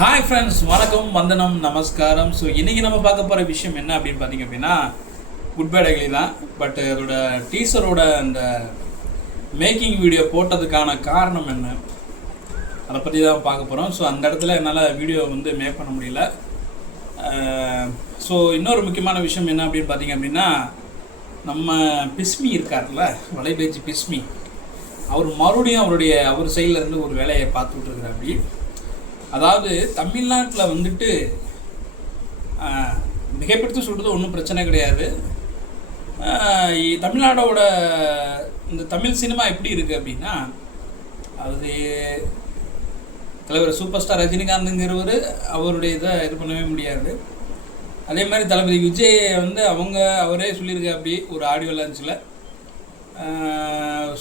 Hi friends, வணக்கம், வந்தனம், நமஸ்காரம். ஸோ இன்றைக்கி நம்ம பார்க்க போகிற விஷயம் என்ன அப்படின்னு பார்த்தீங்க அப்படின்னா குட் பை அக்லி தான். பட் அதோட டீசரோட அந்த மேக்கிங் வீடியோ போட்டதுக்கான காரணம் என்ன, அதை பற்றி தான் பார்க்க போகிறோம். ஸோ அந்த இடத்துல என்னால் வீடியோ மேக் பண்ண முடியல. ஸோ இன்னொரு முக்கியமான விஷயம் என்ன அப்படின்னு பார்த்தீங்க அப்படின்னா, நம்ம பிஸ்மி இருக்கார்ல, வலைபேச்சு பிஸ்மி, அவர் மறுபடியும் அவர் சைட்லேருந்து ஒரு வேலையை பார்த்துட்ருக்குறாரு. அப்படி அதாவது தமிழ்நாட்டில் மிகைப்படுத்தி சொல்கிறது ஒன்றும் பிரச்சனை கிடையாது. தமிழ்நாடோட இந்த தமிழ் சினிமா எப்படி இருக்குது அப்படின்னா, அது தலைவர் சூப்பர் ஸ்டார் ரஜினிகாந்துங்கிறவர் அவருடைய இதை இது பண்ணவே முடியாது. அதே மாதிரி தளபதி விஜய் அவரே சொல்லியிருக்க அப்படி ஒரு ஆடியோ லான்ச்சில்,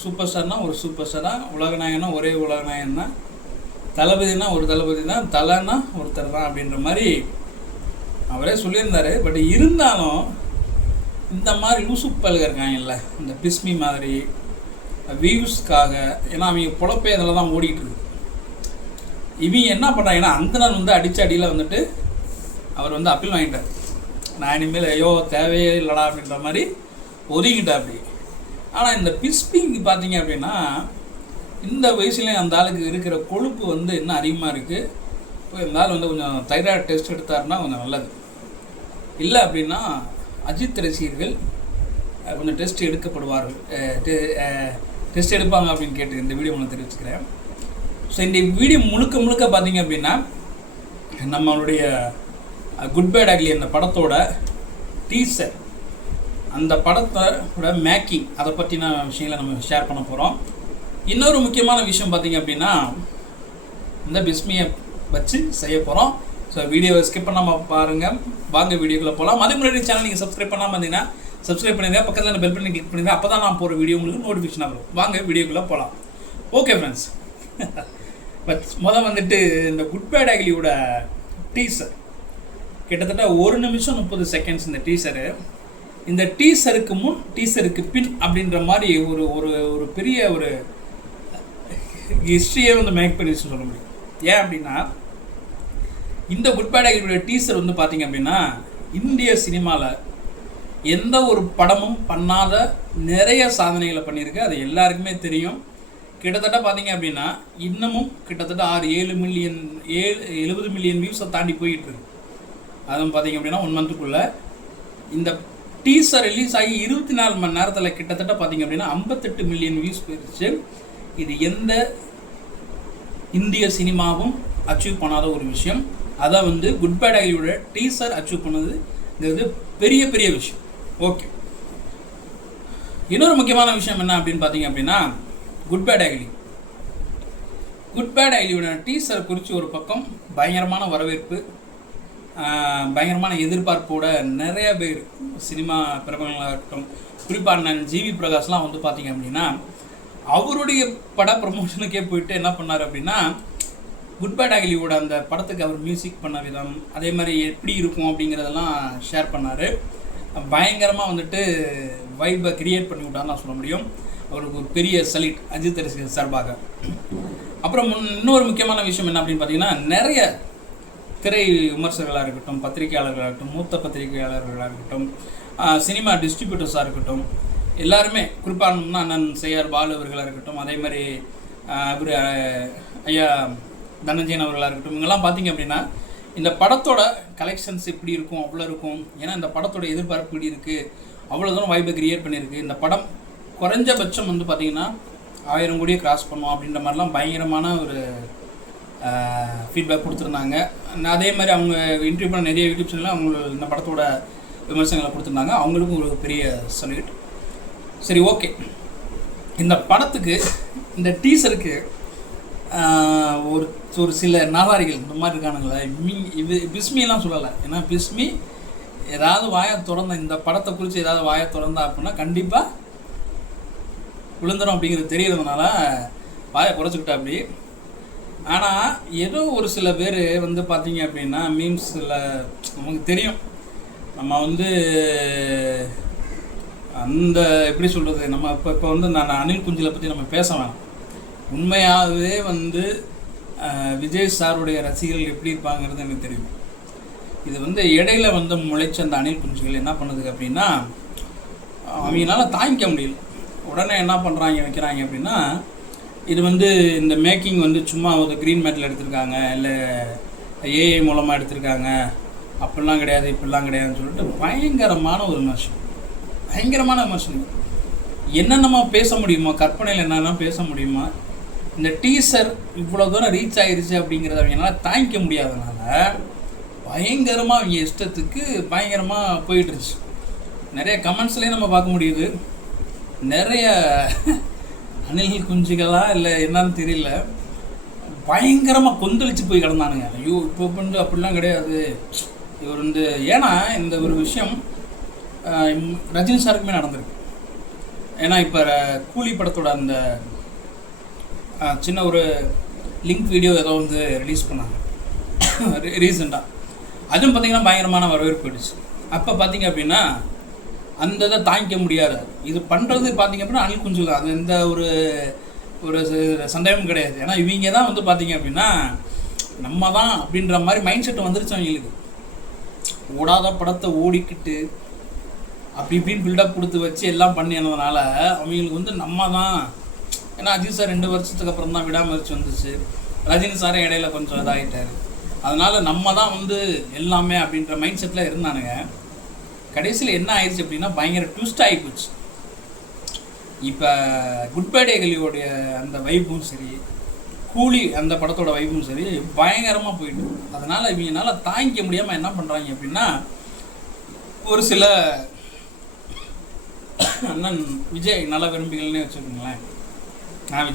சூப்பர் ஸ்டார்னால் ஒரு சூப்பர் ஸ்டார் தான், உலகநாயகனா ஒரே உலகநாயகன் தான், தளபதினா ஒரு தளபதி தான், தலைன்னா ஒருத்தர் தான் அப்படின்ற மாதிரி அவரே சொல்லியிருந்தார். பட் இருந்தாலும் இந்த மாதிரி லூசுப்பல்க இருக்காங்கல்ல, இந்த பிஸ்மி மாதிரி வியூஸ்க்காக, ஏன்னா அவங்க பொழப்பே அதில் தான் ஓடிக்கிட்டு இருக்கு. இவங்க என்ன பண்ணுறாங்கன்னா, அந்தனன் அடித்த அடியில் அவர் அப்பீல் வாங்கிட்டார். நான் இனிமேல் ஐயோ தேவையே இல்லைடா அப்படின்ற மாதிரி ஒதுங்கிட்டார் அப்படி. ஆனால் இந்த பிஸ்மிக்கு பார்த்தீங்க அப்படின்னா, இந்த வயசுலேயும் அந்த ஆளுக்கு இருக்கிற கொழுப்பு இன்னும் அதிகமாக இருக்குது. இப்போ இந்த ஆள் கொஞ்சம் தைராய்டு டெஸ்ட் எடுத்தாருன்னா கொஞ்சம் நல்லது. இல்லை அப்படின்னா அஜித் ரசிகர்கள் கொஞ்சம் டெஸ்ட் எடுக்கப்படுவார்கள், டெஸ்ட் எடுப்பாங்க அப்படின்னு கேட்டு இந்த வீடியோ ஒன்று தெரிவிச்சுக்கிறேன். ஸோ இந்த வீடியோ முழுக்க பார்த்தீங்க அப்படின்னா, நம்மளுடைய குட் பை அக்லி அந்த படத்தோட டீசர், அந்த படத்தோட மேக்கிங், அதை பற்றின விஷயங்களை நம்ம ஷேர் பண்ண போகிறோம். இன்னொரு முக்கியமான விஷயம் பார்த்தீங்க அப்படின்னா, இந்த பிஸ்மியை வச்சு செய்ய போகிறோம். ஸோ வீடியோவை ஸ்கிப் பண்ணாமல் பாருங்கள். வாங்க வீடியோக்குள்ளே போகலாம். அதே முன்னாடி சேனல் நீங்கள் சப்ஸ்கிரைப் பண்ணாமல் இருந்தீங்கன்னா சப்ஸ்கிரைப் பண்ணிடுங்க, பக்கத்தில் பெல் பண்ணி கிளிக் பண்ணிடுங்க. அப்போ தான் நான் போகிற வீடியோ உங்களுக்கு நோட்டிஃபிகேஷன் ஆகும். வாங்க வீடியோக்குள்ளே போகலாம். ஓகே ஃப்ரெண்ட்ஸ், பட் இந்த குட் பை அக்லியோட டீசர் கிட்டத்தட்ட 1 நிமிஷம் 30 செகண்ட்ஸ். இந்த டீசரு, இந்த டீசருக்கு முன் டீசருக்கு பின் அப்படின்ற மாதிரி ஒரு பெரிய ஒரு ஹிஸ்ட்ரியே மேக் பண்ணி சொல்ல முடியும். ஏன் அப்படின்னா, இந்த குட் பை அக்லியோட டீசர் பார்த்தீங்க அப்படின்னா, இந்திய சினிமாவில் எந்த ஒரு படமும் பண்ணாத நிறைய சாதனைகளை பண்ணியிருக்கு. அது எல்லாருக்குமே தெரியும். கிட்டத்தட்ட பார்த்தீங்க அப்படின்னா இன்னமும் கிட்டத்தட்ட 70 மில்லியன் வியூஸை தாண்டி போயிட்டு இருக்கு. அதுவும் பார்த்தீங்க அப்படின்னா 1 மந்த்துக்குள்ளே இந்த டீசர் ரிலீஸ் ஆகி 24 மணி நேரத்தில் கிட்டத்தட்ட பார்த்தீங்க அப்படின்னா 58 மில்லியன் வியூஸ் போயிடுச்சு. இது எந்த இந்திய சினிமாவும் அச்சீவ் பண்ணாத ஒரு விஷயம். அதை குட் பை அக்லியோட டீசர் அச்சீவ் பண்ணதுங்கிறது பெரிய பெரிய விஷயம். ஓகே, இன்னொரு முக்கியமான விஷயம் என்ன அப்படின்னு பார்த்தீங்க அப்படின்னா, குட் பை அக்லியோட டீசர் குறித்து ஒரு பக்கம் பயங்கரமான வரவேற்பு, பயங்கரமான எதிர்பார்ப்போட நிறைய பேர் சினிமா பிரபலங்களாக இருக்கட்டும், குறிப்பாக ஜிவி பிரகாஷ்லாம் பார்த்தீங்க அப்படின்னா அவருடைய பட ப்ரமோஷனுக்கே போயிட்டு என்ன பண்ணார் அப்படின்னா, குட் பை அக்லியோட அந்த படத்துக்கு அவர் மியூசிக் பண்ண விதம், அதே மாதிரி எப்படி இருக்கும் அப்படிங்கிறதெல்லாம் ஷேர் பண்ணார். பயங்கரமாக வைப்பை கிரியேட் பண்ணி விட்டான்னு நான் சொல்ல முடியும். அவருக்கு ஒரு பெரிய சல்யூட் அஜித் ரசிகர் சார்பாக. அப்புறம் இன்னொரு முக்கியமான விஷயம் என்ன அப்படின்னு பார்த்தீங்கன்னா, நிறைய திரை விமர்சகர்களாக இருக்கட்டும், பத்திரிகையாளர்களாக இருக்கட்டும், மூத்த பத்திரிகையாளர்களாக இருக்கட்டும், சினிமா டிஸ்ட்ரிபியூட்டர்ஸாக இருக்கட்டும், எல்லாருமே குறிப்பாக அண்ணன் செய்யார் பாலு அவர்களாக இருக்கட்டும், அதே மாதிரி இவர் ஐயா தனஞ்சயன் அவர்களாக இருக்கட்டும், இவங்கெல்லாம் பார்த்தீங்க அப்படின்னா இந்த படத்தோட கலெக்ஷன்ஸ் எப்படி இருக்கும் அவ்வளோ இருக்கும். ஏன்னா இந்த படத்தோட எதிர்பார்ப்பு எப்படி இருக்குது, அவ்வளோ தூரம் வைப்பை கிரியேட் பண்ணியிருக்கு. இந்த படம் குறைஞ்சபட்சம் பார்த்தீங்கன்னா 1000 கோடியை கிராஸ் பண்ணுவோம் அப்படின்ற மாதிரிலாம் பயங்கரமான ஒரு ஃபீட்பேக் கொடுத்துருந்தாங்க. அதே மாதிரி அவங்க இன்டர்வியூ பண்ண நிறைய யூடியூப் சேனலில் அவங்க இந்த படத்தோட விமர்சனங்களை கொடுத்துருந்தாங்க. அவங்களுக்கும் ஒரு பெரிய சல்யூட். சரி, ஓகே, இந்த படத்துக்கு இந்த டீசருக்கு ஒரு சில நாதாரிகள் இந்த மாதிரி இருக்கானுங்களே, பிஸ்மியெல்லாம் சொல்லலை. ஏன்னா பிஸ்மி ஏதாவது வாயை திறந்த இந்த படத்தை குறித்து ஏதாவது வாயை திறந்தா அப்படின்னா கண்டிப்பாக விழுந்துடும் அப்படிங்கிறது தெரியறதுனால வாயை குறைச்சிக்கிட்டா அப்படி. ஆனால் ஏதோ ஒரு சில பேர் பார்த்தீங்க அப்படின்னா மீம்ஸில் நமக்கு தெரியும், நம்ம அந்த எப்படி சொல்கிறது, நம்ம இப்போ நான் அனில் குஞ்சிலை பற்றி நம்ம பேச வேணாம். உண்மையாகவே விஜய் சாருடைய ரசிகர்கள் எப்படி இருப்பாங்கிறது எனக்கு தெரியும். இது வந்து இடையில வந்து முளைச்ச அந்த அணில் குஞ்சுகள் என்ன பண்ணுது அப்படின்னா, அவங்களால தாங்கிக்க முடியல. உடனே என்ன பண்ணுறாங்க வைக்கிறாங்க அப்படின்னா, இது வந்து இந்த மேக்கிங் வந்து சும்மா ஒரு க்ரீன் மேட்டில் எடுத்திருக்காங்க, இல்லை ஏஐ மூலமாக எடுத்திருக்காங்க, அப்படிலாம் கிடையாது இப்படிலாம் கிடையாதுன்னு சொல்லிட்டு பயங்கரமான ஒரு விமர்சனம். என்னென்னமா பேச முடியுமா, கற்பனையில் என்னென்ன பேச முடியுமா, இந்த டீசர் இவ்வளோ தூரம் ரீச் ஆகிருச்சு அப்படிங்கிறத அவங்களால தாங்கிக்க முடியாதனால பயங்கரமாக அவங்க இஷ்டத்துக்கு பயங்கரமாக போயிட்டுருச்சு. நிறைய கமெண்ட்ஸ்லேயும் நம்ம பார்க்க முடியுது. நிறைய அணில் குஞ்சுகளா இல்லை என்னன்னு தெரியல, பயங்கரமாக கொந்தளிச்சு போய் கிடந்தானுங்க. ஐயோ இப்போ வந்து அப்படிலாம் கிடையாது இவர் வந்து. ஏன்னா இந்த ஒரு விஷயம் ரஜினி சாருக்குமே நடந்திருக்கு. ஏன்னா இப்போ கூலி படத்தோட அந்த சின்ன ஒரு லிங்க் வீடியோ ஏதோ வந்து ரிலீஸ் பண்ணாங்க ரீசெண்டாக. அதுவும் பார்த்திங்கன்னா பயங்கரமான வரவேற்பு போயிடுச்சு. அப்போ பார்த்திங்க அப்படின்னா அந்த இதை தாங்கிக்க முடியாது. இது பண்ணுறது பார்த்திங்க அப்படின்னா அணில் குஞ்சு தான், அது எந்த ஒரு சந்தேகமும் கிடையாது. ஏன்னா இவங்க தான் வந்து பார்த்திங்க அப்படின்னா நம்ம தான் அப்படின்ற மாதிரி மைண்ட் செட் வந்துருச்சு அவங்களுக்கு. ஓடாத படத்தை ஓடிக்கிட்டு அப்படி இப்படின்னு பில்டப் கொடுத்து வச்சு எல்லாம் பண்ணினதுனால அவங்களுக்கு வந்து நம்ம தான். ஏன்னா அஜித் சார் 2 வருஷத்துக்கு அப்புறம் தான் விடாமுயற்சி வந்துச்சு, ரஜினி சாரே இடையில கொஞ்சம் இதாகிட்டார். அதனால் நம்ம தான் வந்து எல்லாமே அப்படின்ற மைண்ட் செட்டில் இருந்தானுங்க. கடைசியில் என்ன ஆயிடுச்சு அப்படின்னா பயங்கர ட்விஸ்ட் ஆகி போச்சு. இப்போ குட் பை டே கலியோடைய அந்த வைப்பும் சரி, கூலி அந்த படத்தோட வைப்பும் சரி பயங்கரமாக போயிட்டு, அதனால் இவங்கனால தாங்கிக்க முடியாமல் என்ன பண்ணுறாங்க அப்படின்னா, ஒரு சில அண்ணன் விஜய் நல்ல விரும்பிகள்னே வச்சுக்கோங்களேன். நான்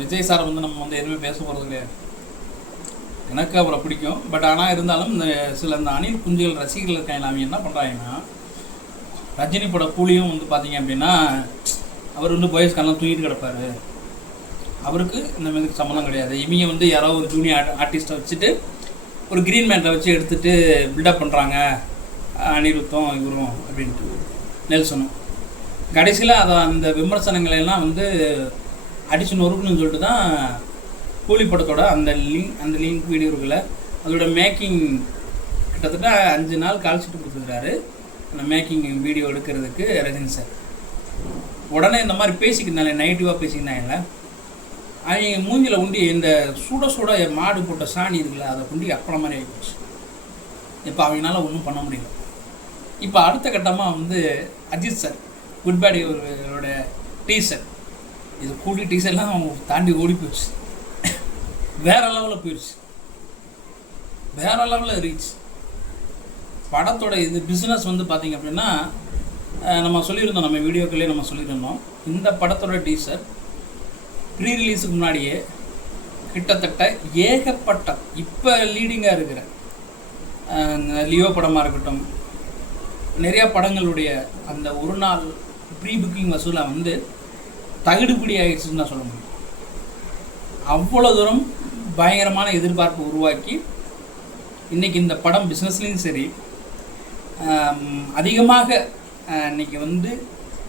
விஜய் சாரை வந்து நம்ம வந்து எதுவுமே பேச போகிறது கிடையாது, எனக்கு அவரை பிடிக்கும். பட் ஆனால் இருந்தாலும் இந்த சில இந்த அணில் குஞ்சுகள் ரசிகர்கள் இருக்காங்க, அவங்க என்ன பண்ணுறாங்கன்னா, ரஜினி பட கூலியும் வந்து பார்த்திங்க அப்படின்னா அவர் வந்து பாய்ஸ்காரெலாம் தூங்கிட்டு கிடப்பார், அவருக்கு இந்த மாதிரி சம்மந்தம் கிடையாது. இவங்க வந்து யாரோ ஒரு ஜூனியர் ஆர்டிஸ்ட்டை வச்சுட்டு ஒரு க்ரீன் மேட்டை வச்சு எடுத்துகிட்டு பில்டப் பண்ணுறாங்க, அனிருத்தும் இவரும் அப்படின்ட்டு நெல்சனும். கடைசியில் அதை அந்த விமர்சனங்களெல்லாம் வந்து அடிச்சு நொறுக்கணும்னு சொல்லிட்டு தான் கூலி படத்தோட அந்த லிங்க் வீடியோக்களை அதோட மேக்கிங் கிட்டத்தட்ட 5 நாள் கால்ஷீட் கொடுத்துருக்காரு அந்த மேக்கிங் வீடியோ எடுக்கிறதுக்கு ரஜினி சார். உடனே இந்த மாதிரி பேசிக்கிருந்தாங்க, நெகட்டிவாக பேசிக்கிருந்தாங்கல்ல, அவங்க மூஞ்சில் உண்டி இந்த சுட மாடு போட்ட சாணி இருக்குல்ல, அதை குண்டி அப்பளம் மாதிரி ஆகிப்போச்சு. இப்போ அவங்களால ஒன்றும் பண்ண முடியல. இப்போ அடுத்த கட்டமாக வந்து அஜித் சார் குட் பை டேவோட டீசர், இது கூலி டீசர்லாம் அவங்க தாண்டி ஓடி போயிடுச்சு, வேறு லெவலில் போயிடுச்சு, வேறு லெவலில் ரீச். படத்தோட இது பிஸ்னஸ் வந்து பார்த்திங்க அப்படின்னா நம்ம சொல்லியிருந்தோம், நம்ம வீடியோக்களே நம்ம சொல்லியிருந்தோம், இந்த படத்தோட டீசர் ப்ரீ ரிலீஸுக்கு முன்னாடியே கிட்டத்தட்ட ஏகப்பட்ட இப்போ லீடிங்காக இருக்கிற லியோ படமாக இருக்கட்டும், நிறையா படங்களுடைய அந்த ஒரு நாள் ப்ரீ புக்கிங் வசூலாக வந்து தகுடுபடி ஆகிடுச்சுன்னு தான் சொல்ல முடியும். அவ்வளோ தூரம் பயங்கரமான எதிர்பார்ப்பு உருவாக்கி இன்றைக்கி இந்த படம் பிஸ்னஸ்லேயும் சரி அதிகமாக இன்றைக்கி வந்து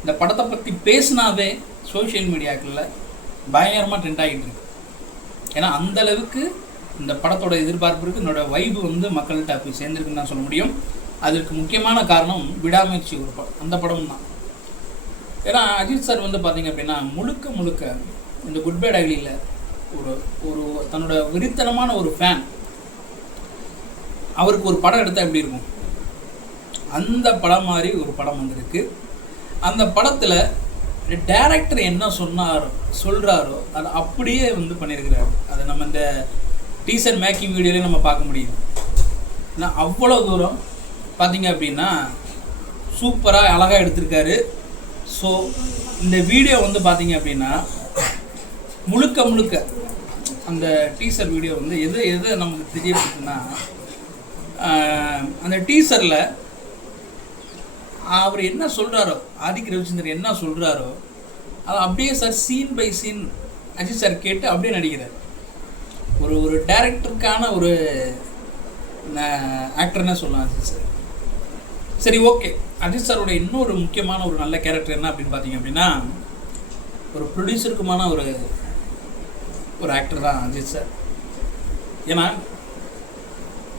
இந்த படத்தை பற்றி பேசினாவே சோஷியல் மீடியாக்களில் பயங்கரமாக ட்ரெண்ட் ஆகிட்டு இருக்கு. ஏன்னா அந்தளவுக்கு இந்த படத்தோட எதிர்பார்ப்பு இருக்குது, என்னோடய வைப்பு வந்து மக்கள்கிட்ட போய் சேர்ந்துருக்குன்னு தான் சொல்ல முடியும். அதற்கு முக்கியமான காரணம் விடாமுயற்சி ஒரு படம், அந்த படம் தான். ஏன்னா அஜித் சார் வந்து பார்த்திங்க அப்படின்னா முழுக்க இந்த குட் பை டேயில் ஒரு தன்னோட விரித்தனமான ஒரு ஃபேன், அவருக்கு ஒரு படம் எடுத்தால் எப்படி இருக்கும், அந்த படம் மாதிரி ஒரு படம் வந்திருக்கு. அந்த படத்தில் டைரக்டர் என்ன சொல்கிறாரோ அதை அப்படியே வந்து பண்ணியிருக்கிறாரு. அதை நம்ம இந்த டீசர் மேக்கிங் வீடியோலேயே நம்ம பார்க்க முடியுது. ஏன்னா அவ்வளோ தூரம் பார்த்திங்க அப்படின்னா சூப்பராக அழகாக எடுத்திருக்காரு. ஸோ இந்த வீடியோ வந்து பார்த்திங்க அப்படின்னா முழுக்க அந்த டீசர் வீடியோ வந்து எது நமக்கு தெரியப்படுத்துன்னா, அந்த டீசரில் அவர் என்ன சொல்கிறாரோ, ஆதிக் ரவிச்சந்திரன் என்ன சொல்கிறாரோ அதை அப்படியே sir scene by scene Ajith sir கேட்டு அப்படியே நடிக்கிறார். ஒரு டைரக்டருக்கான ஒரு ஆக்டர்னே சொல்லலாம் அஜித் சார். சரி, ஓகே. அஜித் சாரோட இன்னொரு முக்கியமான ஒரு நல்ல கேரக்டர் என்ன அப்படின்னு பார்த்தீங்க அப்படின்னா, ஒரு ப்ரொடியூசருக்குமான ஒரு ஒரு ஆக்டர் தான் அஜித் சார். ஏன்னா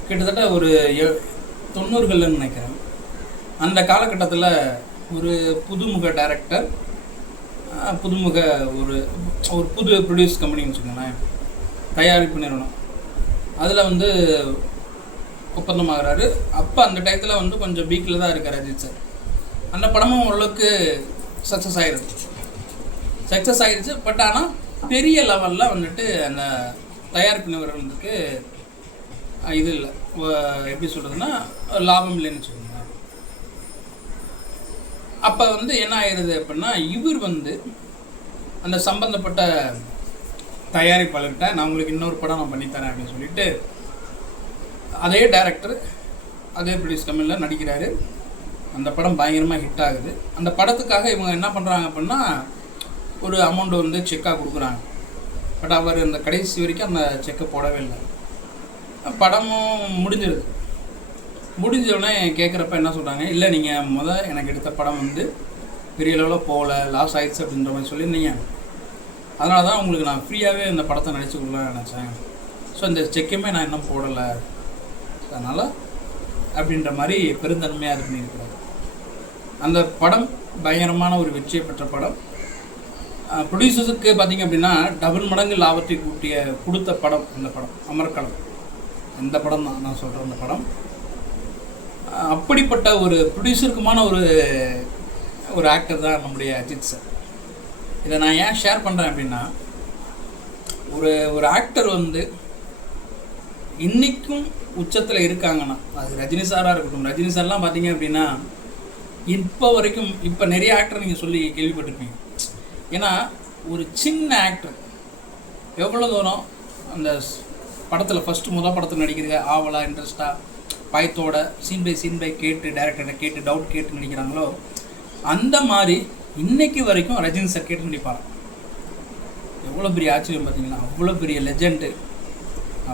கிட்டத்தட்ட ஒரு 90களில் நினைக்கிறேன், அந்த காலகட்டத்தில் ஒரு புதுமுக டைரக்டர், புதுமுக ஒரு ஒரு புது ப்ரொடியூஸ் கம்பெனின்னு வச்சுக்கோங்களேன், தயாரிப்பு நிறுவனம், அதில் வந்து ஒப்பந்தமாகறாரு. அப்போ அந்த டயத்தில் வந்து கொஞ்சம் வீக்கில் தான் இருக்கார் அஜித் சார். அந்த படமும் ஓரளவுக்கு சக்ஸஸ் ஆகிருச்சு. பட் ஆனால் பெரிய லெவலில் வந்துட்டு அந்த தயாரிப்பு நிறுவனத்துக்கு இது இல்லை, எப்படி சொல்கிறதுன்னா லாபம் இல்லைன்னு வச்சுக்கோங்க. அப்போ வந்து என்ன ஆயிடுது அப்படின்னா, இவர் வந்து அந்த சம்பந்தப்பட்ட தயாரிப்பாளர்கிட்ட நான் உங்களுக்கு இன்னொரு படம் நான் பண்ணித்தரேன் அப்படின்னு சொல்லிட்டு அதே டைரக்டர் அதே ப்ரொடியூஸ் கம்பெனியில் நடிக்கிறாரு. அந்த படம் பயங்கரமாக ஹிட் ஆகுது. அந்த படத்துக்காக இவங்க என்ன பண்ணுறாங்க அப்படின்னா, ஒரு அமௌண்ட் வந்து செக்காக கொடுக்குறாங்க. பட் அவர் அந்த கடைசி வரைக்கும் அந்த செக்கை போடவே இல்லை. படமும் முடிஞ்சோடனே கேட்குறப்ப என்ன சொல்கிறாங்க, இல்லை நீங்கள் எனக்கு எடுத்த படம் வந்து பெரிய லெவலில் போகல, லாஸ் ஆகிடுச்சு அப்படின்ற மாதிரி சொல்லியிருந்தீங்க. அதனால தான் உங்களுக்கு நான் ஃப்ரீயாகவே இந்த படத்தை நடிச்சு கொடுக்கலான்னு நினச்சேன். ஸோ இந்த செக்குமே நான் இன்னும் போடலை, அதனால் அப்படின்ற மாதிரி பெருந்தன்மையாக இது பண்ணியிருக்கிறார். அந்த படம் பயங்கரமான ஒரு வெற்றியை பெற்ற படம். ப்ரொடியூசர்ஸுக்கு பார்த்திங்க அப்படின்னா டபுள் மடங்கு லாபத்தை கொடுத்த படம் இந்த படம் அமர்க்களம். இந்த படம் தான் நான் சொல்கிறேன். அந்த படம் அப்படிப்பட்ட ஒரு ப்ரொடியூசருக்குமான ஒரு ஆக்டர் தான் நம்முடைய அஜித் சார். இதை நான் ஏன் ஷேர் பண்ணுறேன் அப்படின்னா, ஒரு ஆக்டர் வந்து இன்றைக்கும் உச்சத்தில் இருக்காங்கன்னா அது ரஜினி சாராக இருக்கட்டும். ரஜினி சார்லாம் பார்த்தீங்க அப்படின்னா இப்போ வரைக்கும் இப்போ நிறைய ஆக்டர் நீங்கள் சொல்லி கேள்விப்பட்டிருப்பீங்க. ஏன்னா ஒரு சின்ன ஆக்டர் எவ்வளோ தூரம் அந்த படத்தில் முதல் படத்தில் நடிக்கிறீங்க ஆவலாக இன்ட்ரெஸ்டாக பயத்தோட சீன் பை கேட்டு டேரக்டரை கேட்டு டவுட் கேட்டு நடிக்கிறாங்களோ, அந்த மாதிரி இன்றைக்கி வரைக்கும் ரஜினி சார் கேட்டு நடிப்பாங்க. எவ்வளோ பெரிய ஆச்சரியம் பார்த்தீங்கன்னா, அவ்வளோ பெரிய லெஜெண்டு,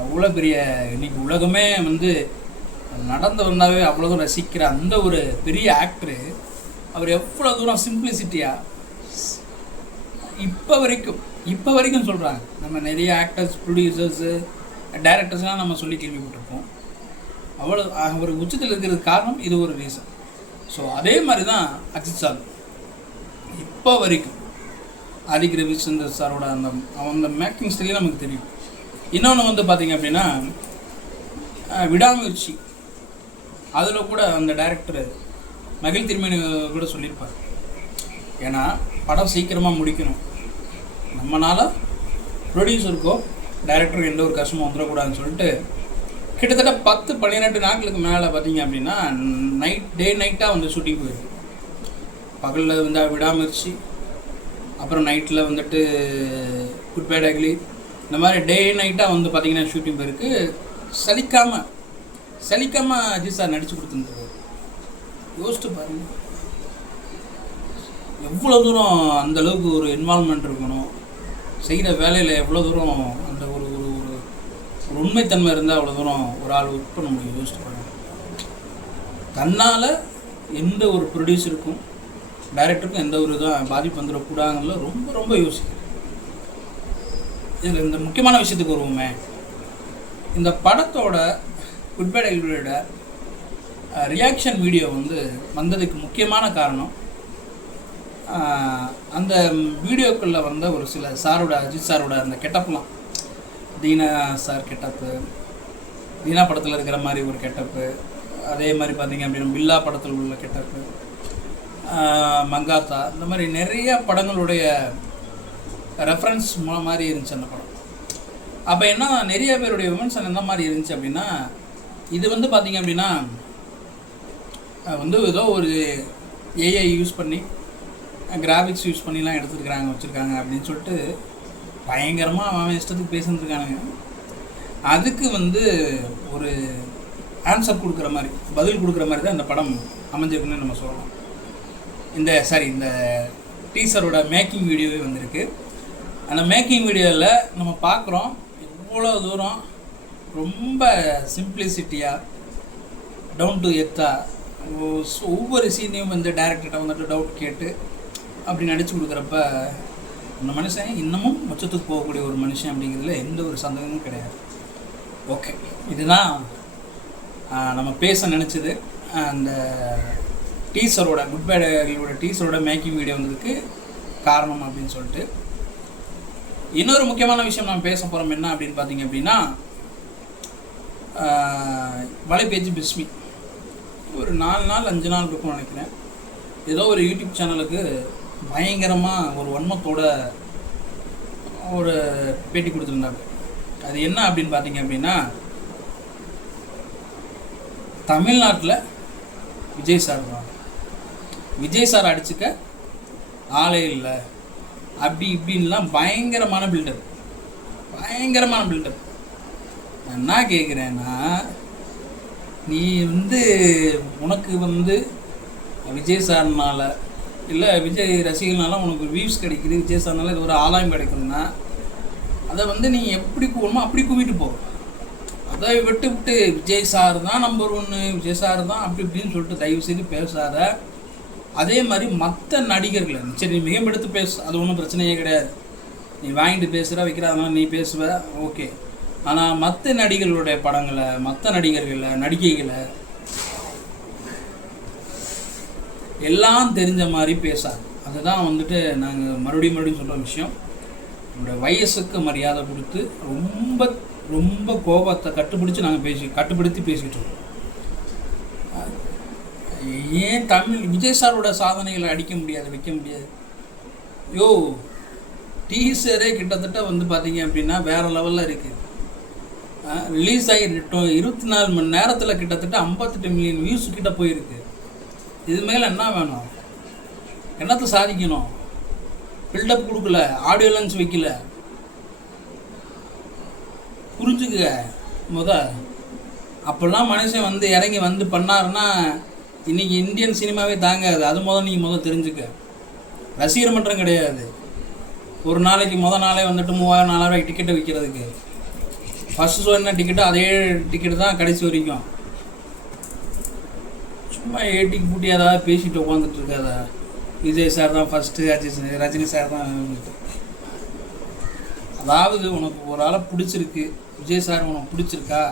அவ்வளோ பெரிய இன்றைக்கி உலகமே வந்து நடந்து வந்தாவே அவ்வளோ தூரம் ரசிக்கிற அந்த ஒரு பெரிய ஆக்டரு அவர் எவ்வளோ தூரம் சிம்பிளிசிட்டியாக இப்போ வரைக்கும் சொல்கிறாங்க. நம்ம நிறைய ஆக்டர்ஸ் ப்ரொடியூசர்ஸு டைரக்டர்ஸ்லாம் நம்ம சொல்லி கேள்விப்பட்டிருப்போம். அவ்வளோ அவர் உச்சத்தில் இருக்கிறதுக்கு காரணம் இது ஒரு ரீசன். ஸோ அதே மாதிரி தான் அஜித் சார் இப்போ வரைக்கும் ஆதிக் ரவிச்சந்தர் சாரோட அந்த மேக்கிங் ஸ்டைலே நமக்கு தெரியும். இன்னொன்று வந்து பார்த்திங்க அப்படின்னா விடாமுயற்சி, அதில் கூட அந்த டைரக்டர் மகிழ் திருமணி கூட சொல்லியிருப்பார். ஏன்னா படம் சீக்கிரமாக முடிக்கணும், நம்மளால் ப்ரொடியூசருக்கோ டைரக்டருக்கு எந்த ஒரு கஷ்டமும் வந்துடக்கூடாதுன்னு சொல்லிட்டு கிட்டத்தட்ட 10-12 நாட்களுக்கு மேலே பார்த்திங்க அப்படின்னா டே நைட்டாக வந்து ஷூட்டிங் போயிருக்கு. பகலில் வந்து விடாமுயற்சி, அப்புறம் நைட்டில் வந்துட்டு குட் பை டக்லி, இந்த மாதிரி டே நைட்டாக வந்து பார்த்திங்கன்னா ஷூட்டிங் போயிருக்கு. சலிக்காமல் அஜித் சார் நடித்து கொடுத்துருந்தாரு. யோசிச்சு பாருங்கள், எவ்வளோ தூரம் அந்தளவுக்கு ஒரு இன்வால்மெண்ட் இருக்கணும், செய்கிற வேலையில் எவ்வளோ தூரம் அந்த ஒரு உண்மைத்தன்மை இருந்தால் அவ்வளோ தூரம் ஒரு ஆள் ஒர்க் பண்ண முடியும். யோசிச்சு பாருங்கள். தன்னால் எந்த ஒரு ப்ரொடியூசருக்கும் டைரக்டருக்கும் எந்த ஒரு இதாக பாதிப்பு வந்துடக்கூடாதுல ரொம்ப ரொம்ப யோசிக்கிறேன். இதில் இந்த முக்கியமான விஷயத்துக்கு வருவோமே, இந்த படத்தோட குட் பை டக்லியோட ரியாக்ஷன் வீடியோ வந்து வந்ததுக்கு முக்கியமான காரணம் அந்த வீடியோக்களில் வந்த ஒரு சில அஜித் சாரோட அந்த கெட்டப்லாம், தீனா சார் கெட்டப்பு, தீனா படத்தில் இருக்கிற மாதிரி ஒரு கெட்டப்பு, அதே மாதிரி பார்த்திங்க அப்படின்னா பில்லா படத்தில் உள்ள கெட்டப்பு, மங்காத்தா, இந்த மாதிரி நிறைய படங்களுடைய ரெஃபரன்ஸ் மாதிரி இருந்துச்சு அந்த படம். அப்போ என்ன நிறைய பேருடைய விமர்சனம் எந்த மாதிரி இருந்துச்சு அப்படின்னா, இது வந்து பார்த்திங்க அப்படின்னா வந்து ஏதோ ஒரு ஏஐ யூஸ் பண்ணி கிராஃபிக்ஸ் யூஸ் பண்ணிலாம் வச்சுருக்காங்க அப்படின்னு சொல்லிட்டு பயங்கரமாக அவன் இஷ்டத்துக்கு பேசிட்டுருக்கானுங்க. அதுக்கு வந்து ஒரு ஆன்சர் கொடுக்குற மாதிரி, பதில் கொடுக்குற மாதிரி தான் இந்த படம் அமைஞ்சிருக்குன்னு நம்ம சொல்லலாம். இந்த டீசரோட மேக்கிங் வீடியோவே வந்திருக்கு. அந்த மேக்கிங் வீடியோவில் நம்ம பார்க்குறோம் எவ்வளோ தூரம் ரொம்ப சிம்பிளிசிட்டியாக டவுன் டு எர்த்தாக ஒவ்வொரு சீனையும் வந்து டைரக்டர்கிட்ட வந்துட்டு டவுட் கேட்டு அப்படி நடித்து கொடுக்குறப்ப அந்த மனுஷன் இன்னமும் உச்சத்துக்கு போகக்கூடிய ஒரு மனுஷன் அப்படிங்கிறதுல எந்த ஒரு சந்தேகமும் கிடையாது. ஓகே, இதுதான் நம்ம பேச நினச்சது. அந்த டீசரோட குட் பை டைரியோட டீசரோட மேக்கிங் வீடியோ வந்ததுக்கு காரணம் அப்படின்னு சொல்லிட்டு, இன்னொரு முக்கியமான விஷயம் நம்ம பேச போகிறோம் என்ன அப்படின்னு பார்த்தீங்க அப்படின்னா, வலைபேச்சு பிஸ்மி ஒரு 4 நாள் 5 நாள் இருக்கும்னு நினைக்கிறேன். ஏதோ ஒரு யூடியூப் சேனலுக்கு பயங்கரமாக ஒரு வன்மத்தோட ஒரு பேட்டி கொடுத்துருந்தாங்க. அது என்ன அப்படின்னு பார்த்தீங்க அப்படின்னா, தமிழ்நாட்டில் விஜய் சார் தான், விஜய் சார் அடிச்சுக்க ஆளே இல்லை அப்படி இப்படின்லாம் பயங்கரமான பில்டப். நான் என்ன கேட்குறேன்னா, நீ உனக்கு விஜய் சார்னால இல்லை விஜய் ரசிகர்னால உனக்கு வியூஸ் கிடைக்குது, விஜய் சார்னால இது ஒரு ஆதாயம் கிடைக்குதுன்னா அதை நீ எப்படி கூவணுமோ அப்படி கூவிட்டு போ. அதை விட்டு விஜய் சார் தான் நம்பர் 1, விஜய் சார் தான் அப்படி இப்படின்னு சொல்லிட்டு தயவு செய்து பேசாத. அதே மாதிரி மற்ற நடிகர்களை சரி நீ மிகமெடுத்து பேசு, அது ஒன்றும் பிரச்சனையே கிடையாது. நீ வாங்கிட்டு பேசுகிற வைக்கிற அதனால நீ பேசுவ, ஓகே. ஆனால் மற்ற நடிகர்களுடைய படங்களை, மற்ற நடிகர்களை, நடிகைகளை எல்லாம் தெரிஞ்ச மாதிரி பேசாது. அதுதான் நாங்கள் மறுபடியும் சொல்கிற விஷயம். என்னோடய வயசுக்கு மரியாதை கொடுத்து ரொம்ப ரொம்ப கோபத்தை கட்டுப்படுத்தி பேசிக்கிட்டு இருக்கோம். ஏன் விஜய் சாரோட சாதனைகளை அடிக்க முடியாது, வைக்க முடியாது? டீசரே கிட்டத்தட்ட பார்த்தீங்க அப்படின்னா வேறு லெவலில் இருக்குது. ரிலீஸ் ஆகி 24 மணி நேரத்தில் கிட்டத்தட்ட 58 மில்லியன் வியூஸ் கிட்ட போயிருக்கு. இது மேலே என்ன வேணும்? என்னத்தை சாதிக்கணும்? பில்டப் கொடுக்கல, ஆடியோ லான்ச் வைக்கல. புரிஞ்சுக்க அப்போல்லாம் மனுஷன் இறங்கி பண்ணாருன்னா இன்றைக்கி இந்தியன் சினிமாவே தாங்காது. அது நீங்கள் தெரிஞ்சுக்க. ரசிகர் மன்றம் கிடையாது. ஒரு நாளைக்கு நாளே 3000-4000 டிக்கெட்டை விற்கிறதுக்கு. ஃபஸ்ட்டு ஷோ என்ன டிக்கெட்டோ அதே டிக்கெட்டு தான் கடைசி வரைக்கும். சும்மா ஏட்டிக்கு பூட்டி ஏதாவது பேசிட்டு உட்காந்துட்டு இருக்காதா? விஜய் சார் தான் ஃபஸ்ட்டு, ரஜினி சார் தான். அதாவது உனக்கு ஒரு ஆளை பிடிச்சிருக்கு, விஜய் சார் உனக்கு பிடிச்சிருக்கா,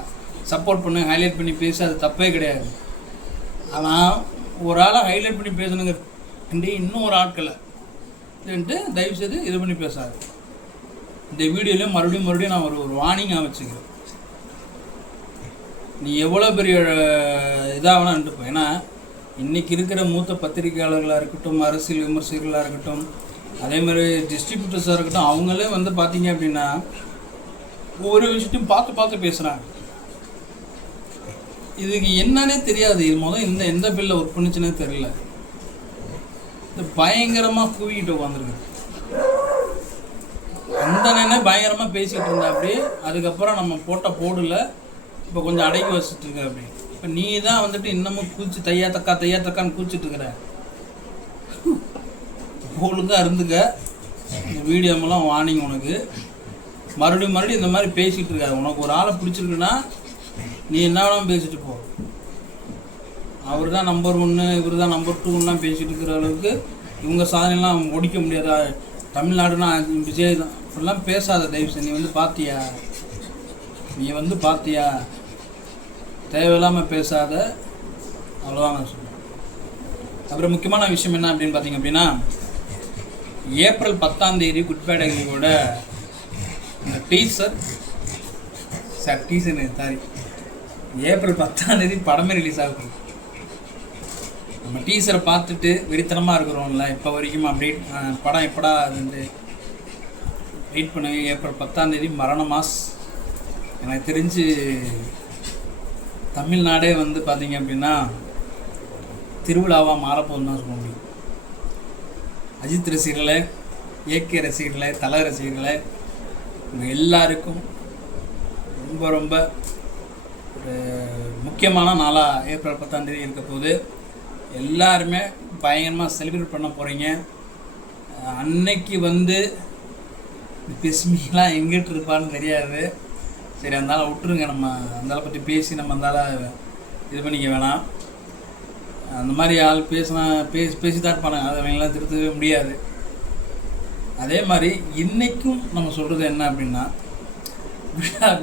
சப்போர்ட் பண்ணி ஹைலைட் பண்ணி பேச, அது தப்பே கிடையாது. ஆனால் ஒரு ஆளை ஹைலைட் பண்ணி பேசணுங்க இன்னும் ஒரு ஆட்களை தயவுசெய்து இது பண்ணி பேசாது. இந்த வீடியோலையும் மறுபடியும் நான் ஒரு வார்னிங்காக வச்சுக்கிறேன். நீ எவ்வளோ பெரிய இதாகலாம் இருந்துப்போம். ஏன்னா இன்றைக்கி இருக்கிற மூத்த பத்திரிகையாளர்களாக இருக்கட்டும், அரசியல் விமர்சகர்களாக இருக்கட்டும், அதே மாதிரி டிஸ்ட்ரிபியூட்டர்ஸாக இருக்கட்டும், அவங்களே பார்த்தீங்க அப்படின்னா ஒவ்வொரு விஷயத்தையும் பார்த்து பேசுகிறாங்க. இதுக்கு என்னன்னே தெரியாது. இது இந்த எந்த பில்ல ஒர்க் பண்ணிச்சுன்னே தெரியல. இது பயங்கரமாக கூவிக்கிட்டு உட்காந்துருக்கு. அந்த நேரம் பயங்கரமாக பேசிகிட்டு இருந்தா அப்படி. அதுக்கப்புறம் நம்ம போடல, இப்போ கொஞ்சம் அடக்கி வச்சுட்டு இருக்க அப்படி. இப்போ நீ தான் இன்னமும் கூச்சி தையா தக்கான்னு கூச்சிட்டு இருக்கிற. ஒழுங்காக இருந்துக்க. இந்த வீடியோமெல்லாம் வார்னிங் உனக்கு. மறுபடியும் இந்த மாதிரி பேசிகிட்டு இருக்காது. உனக்கு ஒரு ஆளை பிடிச்சிருக்குன்னா நீ என்ன வேணாலும் பேசிட்டு போ. அவர் தான் நம்பர் 1, இவர் தான் நம்பர் 2லாம் பேசிகிட்டு இருக்கிற அளவுக்கு இவங்க சாதனைலாம் ஒடிக்க முடியாதா? தமிழ்நாடுனா விஜய் தான் இப்படிலாம் பேசாத தயவுசெய்து. நீ பார்த்தியா, தேவையில்லாமல் பேசாத. அவ்வளோதான் நான் சொல்லுவேன். அப்புறம் முக்கியமான விஷயம் என்ன அப்படின்னு பார்த்தீங்க அப்படின்னா, ஏப்ரல் 10ஆம் தேதி குட் பை டைரியோட இந்த டீசர் ஏப்ரல் 10ஆம் தேதி படமே ரிலீஸ் ஆகுது. நம்ம டீசரை பார்த்துட்டு வெறித்தனமாக இருக்கிறோம்ல இப்போ வரைக்கும். அப்டேட் படம் எப்படா அது வெயிட் பண்ணுங்க. ஏப்ரல் 10ஆம் தேதி மரண மாஸ். எனக்கு தெரிஞ்சு தமிழ்நாடே பார்த்தீங்க அப்படின்னா திருவிழாவாக மாறப்போகுதுன்னு தான் சொல்ல முடியும். அஜித் ரசிகர்களே, ஏகே ரசிகர்களே, தல ரசிகர்களே, உங்கள் எல்லாருக்கும் ரொம்ப ரொம்ப ஒரு முக்கியமான நாளாக ஏப்ரல் 10ஆம் தேதி இருக்க போது. எல்லாருமே பயங்கரமாக செலிப்ரேட் பண்ண போகிறீங்க. அன்னைக்கு பிஸ்மிலாம் எங்கிட்டு இருப்பான்னு தெரியாது. சரி, அதனால் விட்டுருங்க. நம்ம அந்தால பற்றி பேசி நம்ம அந்தால இது பண்ணிக்க வேணாம். அந்த மாதிரி ஆள் பேசி தான் இருப்பாங்க. அதை அவங்களாம் திருத்தவே முடியாது. அதே மாதிரி இன்றைக்கும் நம்ம சொல்கிறது என்ன அப்படின்னா,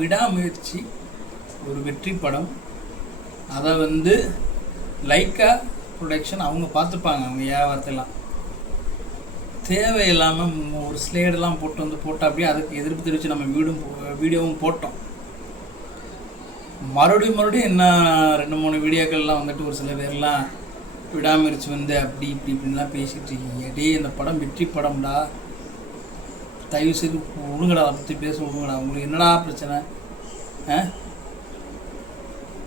விடாமுயற்சி ஒரு வெற்றி படம். அதை வந்து லைக்கா ப்ரொடக்ஷன் அவங்க பார்த்துப்பாங்க. அவங்க வியாபாரத்தெல்லாம் தேவையில்லாமல் ஒரு ஸ்லேடெல்லாம் போட்டால் அப்படியே அதுக்கு எதிர்ப்பு தெரிவித்து நம்ம வீடியோவும் போட்டோம். மறுபடியும் என்ன 2-3 வீடியோக்கள்லாம் வந்துட்டு ஒரு சில பேர்லாம் விடாமுயற்சி வந்து அப்படி இப்படின்லாம் பேசிகிட்டு இருக்கீங்க. டே, இந்த படம் வெற்றி படம்டா, தயவு செய்து விடுங்கடா, அதை பற்றி பேச விடுங்கடா. உங்களுக்கு என்னடா பிரச்சனை?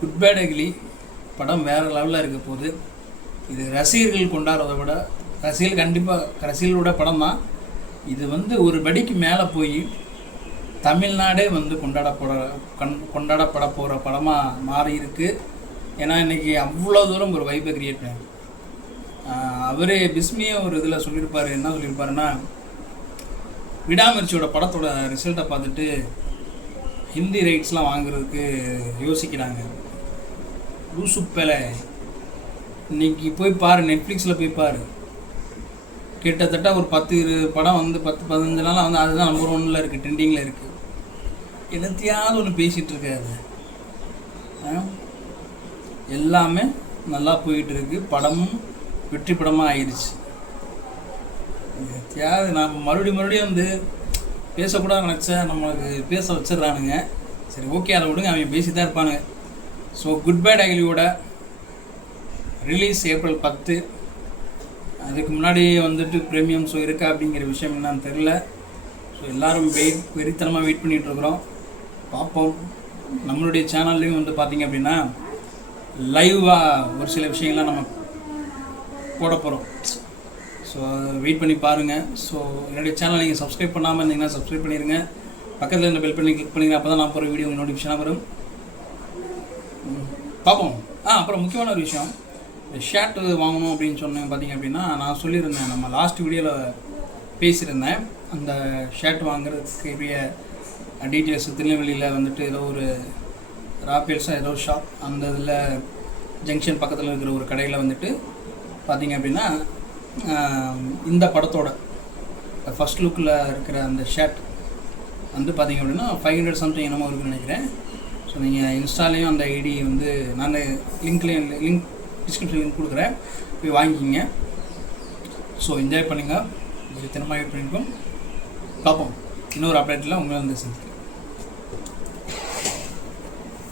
குட் பேட் அக்லி படம் வேறு லெவலில் இருக்க போகுது. இது ரசிகர்கள் கொண்டாடுறதை விட, ரசிகர்களோட படம் தான் இது. வந்து ஒரு படிக்கு மேலே போய் தமிழ்நாடே வந்து கொண்டாடப்பட போகிற படமாக மாறி இருக்குது. ஏன்னா இன்றைக்கி அவ்வளோ தூரம் ஒரு வைப்பை க்ரியேட் பண்ணி அவரே பிஸ்மியே ஒரு இதில் சொல்லியிருப்பார். என்ன சொல்லியிருப்பாருன்னா, விடாமுயற்சியோட படத்தோட ரிசல்ட்டை பார்த்துட்டு ஹிந்தி ரைட்ஸ்லாம் வாங்குறதுக்கு யோசிக்கிறாங்க. லூசுப்பேல இன்றைக்கி போய் பாரு, நெட்ஃப்ளிக்ஸில் போய் பாரு. கிட்டத்தட்ட ஒரு 10 படம் வந்து 10-15 நாளாக வந்து அதுதான் நம்பர் 1 இருக்குது, ட்ரெண்டிங்கில் இருக்குது. என்னத்தையாவது ஒன்று பேசிகிட்டு இருக்காது. எல்லாமே நல்லா போயிட்டுருக்கு. படமும் வெற்றி படமாக ஆயிடுச்சு. என்னத்தையாவது நான் மறுபடியும் வந்து பேசக்கூடாது நினச்சேன், நம்மளுக்கு பேச வச்சிட்றானுங்க. சரி, ஓகே, அதை விடுங்க, அவங்க பேசி தான் இருப்பானுங்க. ஸோ குட் பேட் அக்லியோட ரிலீஸ் April 10. அதுக்கு முன்னாடி வந்துட்டு ப்ரீமியம் ஷோ இருக்கா அப்படிங்கிற விஷயம் என்னன்னு தெரில. ஸோ எல்லோரும் வெறித்தனமாக வெயிட் பண்ணிகிட்ருக்குறோம். பார்ப்போம். நம்மளுடைய சேனல்லையும் வந்து பார்த்திங்க அப்படின்னா லைவாக ஒரு சில விஷயங்கள்லாம் நம்ம போட போகிறோம். ஸோ வெயிட் பண்ணி பாருங்கள். ஸோ என்னுடைய சேனல் நீங்கள் சப்ஸ்கிரைப் பண்ணாமல் இருந்தீங்கன்னா சப்ஸ்கிரைப் பண்ணிடுங்க. பக்கத்தில் இருந்த பெல் பண்ணி கிளிக் பண்ணிங்க. அப்போ தான் நான் போகிற வீடியோ நோட்டிஃபிகேஷனாக வரும். பார்ப்போம். அப்புறம் முக்கியமான ஒரு விஷயம், ஷர்ட் வாங்கணும் அப்படின்னு சொன்னேன். பார்த்திங்க அப்படின்னா நான் சொல்லியிருந்தேன், நம்ம லாஸ்ட் வீடியோவில் பேசியிருந்தேன். அந்த ஷர்ட் வாங்குறதுக்குரிய டீட்டெயில்ஸ் திருநெல்வேலியில் வந்துட்டு ஏதோ ஒரு ராப்பேல்ஸாக ஏதோ ஷாப், அந்த இதில் ஜங்ஷன் பக்கத்தில் இருக்கிற ஒரு கடையில் வந்துட்டு பார்த்திங்க அப்படின்னா இந்த படத்தோட ஃபஸ்ட் லுக்கில் இருக்கிற அந்த ஷர்ட் வந்து பார்த்திங்க அப்படின்னா 500 சம்திங் என்னமோ இருக்குன்னு நினைக்கிறேன். ஸோ நீங்கள் இன்ஸ்டாலேயும் அந்த ஐடி வந்து நான் லிங்க் டிஸ்கிரிப்ஷன் லிங்க் கொடுக்குறேன், போய் வாங்கிக்கிங்க. ஸோ என்ஜாய் பண்ணுங்கள். தினமாக பண்ணியிருக்கோம். பார்ப்போம். இன்னொரு அப்டேட்டில் உங்களை வந்து சந்திக்கிறேன்.